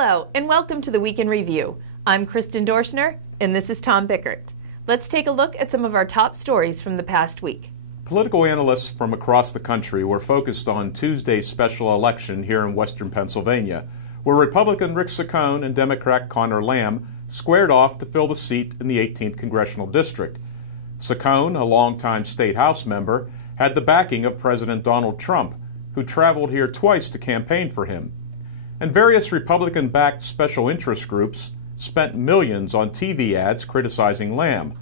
Hello, and welcome to the Week in Review. I'm Kristen Doerschner, and this is Tom Bickert. Let's take a look at some of our top stories from the past week. Political analysts from across the country were focused on Tuesday's special election here in western Pennsylvania, where Republican Rick Saccone and Democrat Conor Lamb squared off to fill the seat in the 18th Congressional District. Saccone, a longtime state House member, had the backing of President Donald Trump, who traveled here twice to campaign for him. And various Republican-backed special interest groups spent millions on TV ads criticizing Lamb.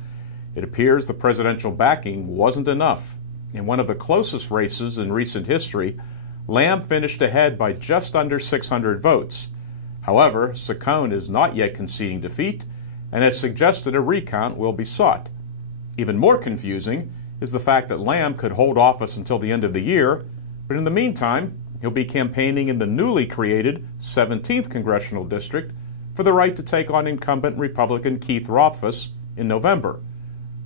It appears the presidential backing wasn't enough. In one of the closest races in recent history, Lamb finished ahead by just under 600 votes. However, Saccone is not yet conceding defeat and has suggested a recount will be sought. Even more confusing is the fact that Lamb could hold office until the end of the year, but in the meantime, he'll be campaigning in the newly created 17th Congressional District for the right to take on incumbent Republican Keith Rothfuss in November.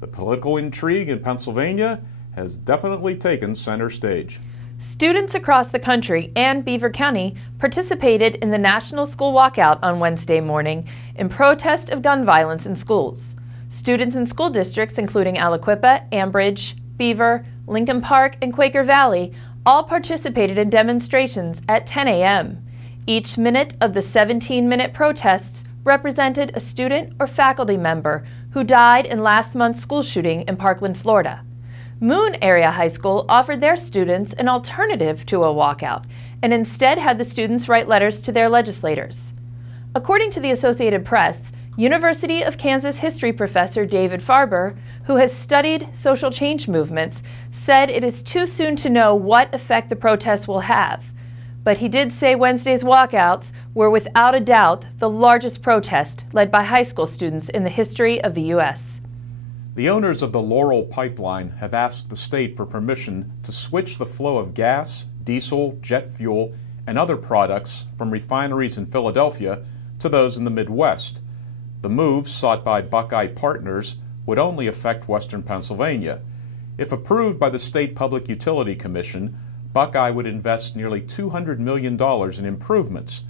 The political intrigue in Pennsylvania has definitely taken center stage. Students across the country and Beaver County participated in the National School Walkout on Wednesday morning in protest of gun violence in schools. Students in school districts including Aliquippa, Ambridge, Beaver, Lincoln Park, and Quaker Valley all participated in demonstrations at 10 a.m. Each minute of the 17-minute protests represented a student or faculty member who died in last month's school shooting in Parkland, Florida. Moon Area High School offered their students an alternative to a walkout and instead had the students write letters to their legislators. According to the Associated Press, University of Kansas history professor David Farber, who has studied social change movements, said it is too soon to know what effect the protests will have. But he did say Wednesday's walkouts were without a doubt the largest protest led by high school students in the history of the U.S. The owners of the Laurel Pipeline have asked the state for permission to switch the flow of gas, diesel, jet fuel, and other products from refineries in Philadelphia to those in the Midwest. The move, sought by Buckeye partners, would only affect western Pennsylvania. If approved by the State Public Utility Commission, Buckeye would invest nearly $200 million in improvements.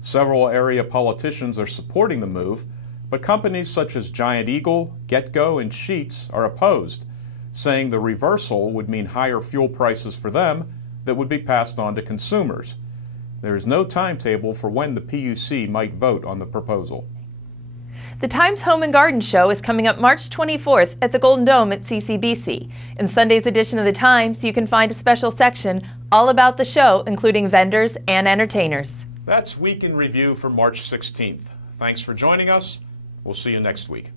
Several area politicians are supporting the move, but companies such as Giant Eagle, GetGo, and Sheetz are opposed, saying the reversal would mean higher fuel prices for them that would be passed on to consumers. There is no timetable for when the PUC might vote on the proposal. The Times Home and Garden Show is coming up March 24th at the Golden Dome at CCBC. In Sunday's edition of the Times, you can find a special section all about the show, including vendors and entertainers. That's Week in Review for March 16th. Thanks for joining us. We'll see you next week.